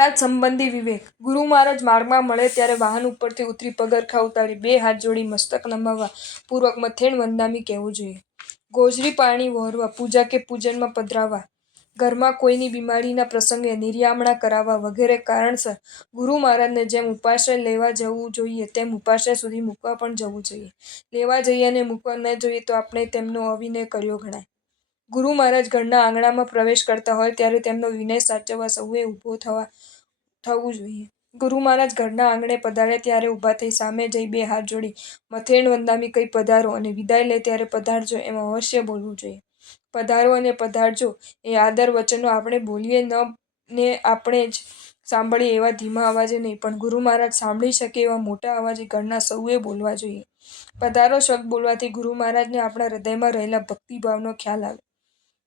મહારાજ સંબંધી વિવેક. ગુરુ મહારાજ માર્ગમાં મળે ત્યારે વાહન ઉપરથી ઉતરી પગરખાં ઉતારી 2 હાથ જોડી મસ્તક નમાવવા પૂર્વક મથેણ વંદામી કહેવું જોઈએ. ગોઝરી પાણી વહોરવા, પૂજા કે પૂજનમાં પધરાવવા, ઘરમાં કોઈની બીમારીના પ્રસંગે નિર્યામણા કરાવવા વગેરે કારણસર ગુરુ મહારાજને જેમ ઉપાશ્રય લેવા જવું જોઈએ તેમ ઉપાશ્રય સુધી મૂકવા પણ જવું જોઈએ. લેવા જઈએ અને મૂકવા ન જોઈએ તો આપણે તેમનો અવિનય કર્યો ગણાય. ગુરુ મહારાજ ઘરના આંગણામાં પ્રવેશ કરતા હોય ત્યારે તેમનો વિનય સાચવવા સૌએ ઊભો થવું જોઈએ. ગુરુ મહારાજ ઘરના આંગણે પધારે ત્યારે ઊભા થઈ સામે જઈ 2 હાથ જોડી મથેણ વંદામી કહી પધારો અને વિદાય લે ત્યારે પધારજો એમ અવશ્ય બોલવું જોઈએ. પધારો અને પધારજો એ આદર વચનો આપણે બોલીએ ને આપણે જ સાંભળીએ એવા ધીમા અવાજે નહીં, પણ ગુરુ મહારાજ સાંભળી શકે એવા મોટા અવાજે ઘરના સૌએ બોલવા જોઈએ. પધારો શબ્દ બોલવાથી ગુરુ મહારાજને આપણા હૃદયમાં રહેલા ભક્તિભાવનો ખ્યાલ આવે.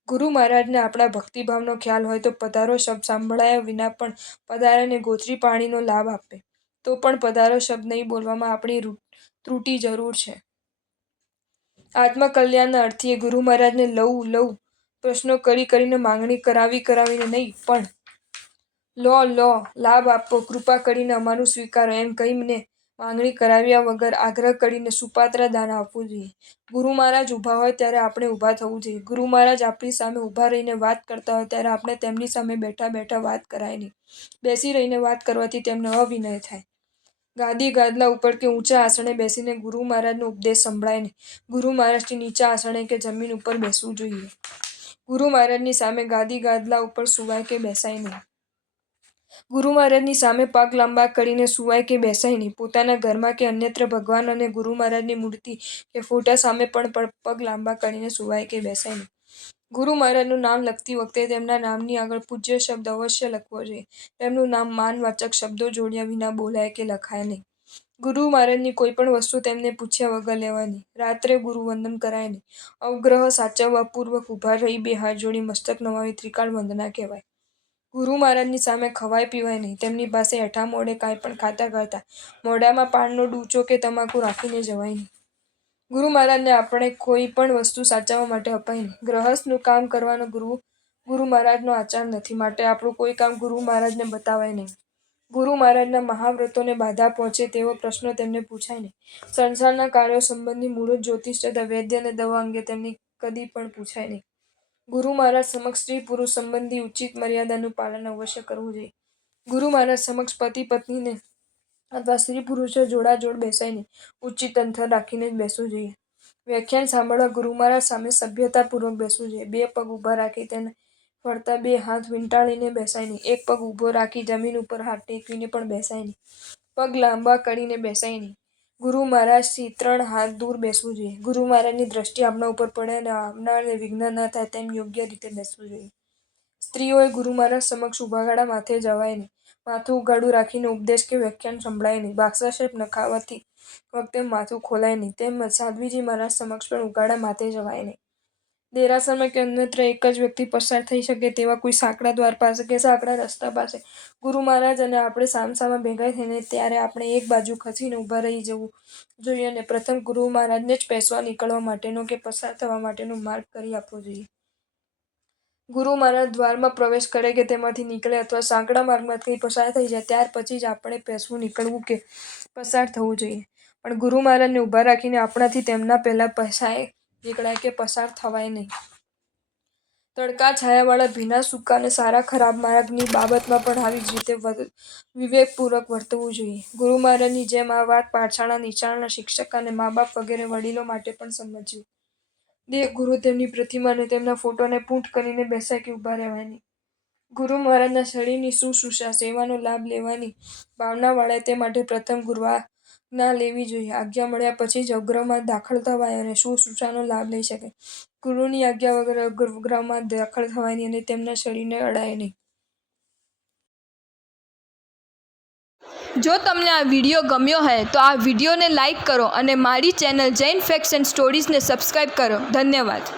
ગુરુ મહારાજને આપણા ભક્તિભાવનો ખ્યાલ હોય તો પધારો શબ્દ સાંભળાયા વિના પણ પધારીને ગોઝરી પાણીનો લાભ આપે. તો પણ પધારો શબ્દ નહીં બોલવામાં આપણી ત્રુટિ જરૂર છે. આત્મકલ્યાણના અર્થીએ ગુરુ મહારાજને લઉં પ્રશ્નો કરીને માંગણી કરાવીને નહીં, પણ લો લાભ આપો, કૃપા કરીને અમારું સ્વીકારો એમ કહીને માંગણી કરાવ્યા વગર આગ્રહ કરીને સુપાત્ર દાન આપવું જોઈએ. ગુરુ મહારાજ ઊભા હોય ત્યારે આપણે ઊભા થવું જોઈએ. ગુરુ મહારાજ આપણી સામે ઊભા રહીને વાત કરતા હોય ત્યારે આપણે તેમની સામે બેઠા વાત કરાય નહીં. બેસી રહીને વાત કરવાથી તેમને અવિનય થાય. ગાદી ગાદલા ઉપર કે ઊંચા આસણે બેસીને ગુરુ મહારાજનો ઉપદેશ સંભળાય નહીં. ગુરુ મહારાજથી નીચા આસણે કે જમીન ઉપર બેસવું જોઈએ. ગુરુ મહારાજની સામે ગાદી ગાદલા ઉપર સુવાય કે બેસાય નહીં. ગુરુ મહારાજની સામે પગ લાંબા કરીને સુવાય કે બેસાય નહીં. પોતાના ઘરમાં કે અન્યત્ર ભગવાન અને ગુરુ મહારાજની મૂર્તિ કે ફોટા સામે પણ પગ લાંબા કરીને સુવાય કે બેસાય નહીં. ગુરુ મહારાજનું નામ લખતી વખતે તેમના નામની આગળ પૂજ્ય શબ્દ અવશ્ય લખવો જોઈએ. તેમનું નામ માનવાચક શબ્દો જોડ્યા વિના બોલાય કે લખાય નહીં. ગુરુ મહારાજની કોઈ પણ વસ્તુ તેમને પૂછ્યા વગર લેવાની. રાત્રે ગુરુ વંદન કરાય નહીં. અવગ્રહ સાચવવા પૂર્વક ઊભા રહી 2 હાથ જોડી મસ્તક નમાવી ત્રિકાળ વંદના કહેવાય. ગુરુ મહારાજની સામે ખવાય પીવાય નહીં. તેમની પાસે હેઠા મોઢે કાંઈ પણ ખાતા કરતા મોઢામાં પાનનો ડૂચો કે તમાકુ રાખીને જવાય નહીં. ગુરુ મહારાજને આપણે કોઈ પણ વસ્તુ સાચવવા માટે અપાય નહીં. ગ્રહસ્થનું કામ કરવાનો ગુરુ મહારાજનો આચાર નથી, માટે આપણું કોઈ કામ ગુરુ મહારાજને બતાવાય નહીં. ગુરુ મહારાજના મહાવ્રતોને બાધા પહોંચે તેવો પ્રશ્ન તેમને પૂછાય નહીં. સંસારના કાર્યો સંબંધી મુહૂર્ત જ્યોતિષ તથા વૈદ્ય અને દવા અંગે તેમની કદી પણ પૂછાય નહીં. ગુરુ મહારાજ સમક્ષ સ્ત્રી પુરુષ સંબંધી ઉચિત મર્યાદાનું પાલન અવશ્ય કરવું જોઈએ. ગુરુ મહારાજ સમક્ષ પતિ પત્નીને અથવા સ્ત્રી પુરુષે જોડાજોડ બેસાય નહીં. ઉચિત અંતર રાખીને જ બેસવું જોઈએ. વ્યાખ્યાન સાંભળવા ગુરુ મહારાજ સામે સભ્યતાપૂર્વક બેસવું જોઈએ. 2 પગ ઊભા રાખી તેને ફરતા 2 હાથ વીંટાળીને બેસાય નહીં. 1 પગ ઊભો રાખી જમીન ઉપર હાથ ટેકવીને પણ બેસાય નહીં. પગ લાંબા કરીને બેસાય નહીં. ગુરુ મહારાજથી 3 હાથ દૂર બેસવું જોઈએ. ગુરુ મહારાજની દ્રષ્ટિ આપણા ઉપર પડે અને આવનારને વિઘ્ન ન થાય તેમ યોગ્ય રીતે બેસવું જોઈએ. સ્ત્રીઓએ ગુરુ મહારાજ સમક્ષ ઉભાગાડા માથે જવાય નહીં. માથું ઉઘાડું રાખીને ઉપદેશ કે વ્યાખ્યાન સંભળાય નહીં. બાક્સાશેપ નખાવતી વખતે માથું ખોલાય નહીં. તેમજ સાધ્વીજી મહારાજ સમક્ષ પણ ઉઘાડા માથે જવાય નહીં. દેરાસરમાં કે અન્યત્ર એક જ વ્યક્તિ પસાર થઈ શકે તેવા કોઈ સાંકડા દ્વાર પાસે કે સાંકડા રસ્તા પાસે ગુરુ મહારાજ અને આપણે સામસામા ભેગા થઈને ત્યારે આપણે એક બાજુ ખસીને ઊભા રહી જવું જોઈએ અને પ્રથમ ગુરુ મહારાજને જ પેસવા નીકળવા માટેનો કે પસાર થવા માટેનો માર્ગ કરી આપવો જોઈએ. ગુરુ મહારાજ દ્વારમાં પ્રવેશ કરે કે તેમાંથી નીકળે અથવા સાંકડા માર્ગમાંથી પસાર થઈ જાય ત્યાર પછી જ આપણે પેસવું નીકળવું કે પસાર થવું જોઈએ. પણ ગુરુ મહારાજને ઊભા રાખીને આપણાથી તેમના પહેલા પેસાય નીકળાય કે પસાર થવાય નહીં. તડકા છાયાવાળા ભીના સૂકા અને સારા ખરાબ માર્ગની બાબતમાં પણ આવી જ રીતે વિવેકપૂર્વક વર્તવું જોઈએ. ગુરુ મહારાજની જેમ આ વાત પાઠશાળા નિશાળના શિક્ષક અને મા બાપ વગેરે વડીલો માટે પણ સમજવી. દેહ ગુરુ તેમની પ્રતિમા અને તેમના ફોટોને પૂંઠ કરીને બેસાય કે ઊભા રહેવાય નહીં. ગુરુ મહારાજના શરીરની શુશ્રૂષા સેવાનો લાભ લેવાની ભાવનાવાળાએ તે માટે પ્રથમ ગુરુઆજ્ઞા લેવી જોઈએ. આજ્ઞા મળ્યા પછી જ અવગ્રહમાં દાખલ થવાય અને શુશ્રૂષાનો લાભ લઈ શકાય. ગુરુની આજ્ઞા વગર અવગ્રહમાં દાખલ થવાય નહીં અને તેમના શરીરને અડાય નહીં. જો તમને આ વિડીયો ગમ્યો હોય તો આ વિડીયોને લાઈક કરો અને મારી ચેનલ જૈન ફેક્ટ્સ એન્ડ સ્ટોરીઝને સબસ્ક્રાઈબ કરો. ધન્યવાદ.